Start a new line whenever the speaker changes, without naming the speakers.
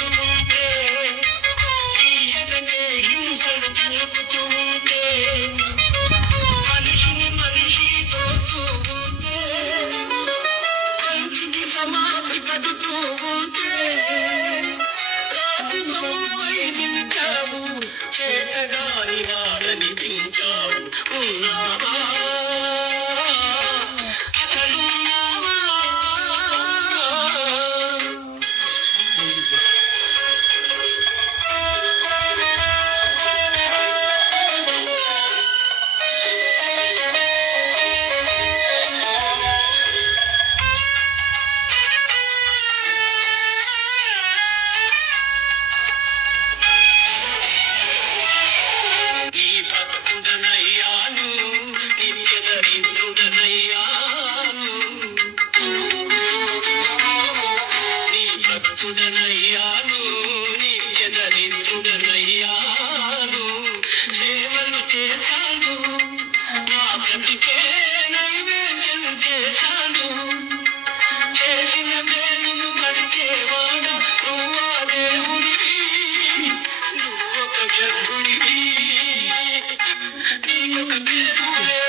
Thank you. నిత్యుడనయ్యాను నిత్యద నిత్యుడనయ్యాను సేవలు చేశాను నా బ్రతికే నైవేద్యం చేశాను. చేసిన మేలును మరిచేవాడ నువ్వు ఆ దేవుడివి? నువ్వు ఒక వ్యర్థుడివి నీకొక పేరు లేదు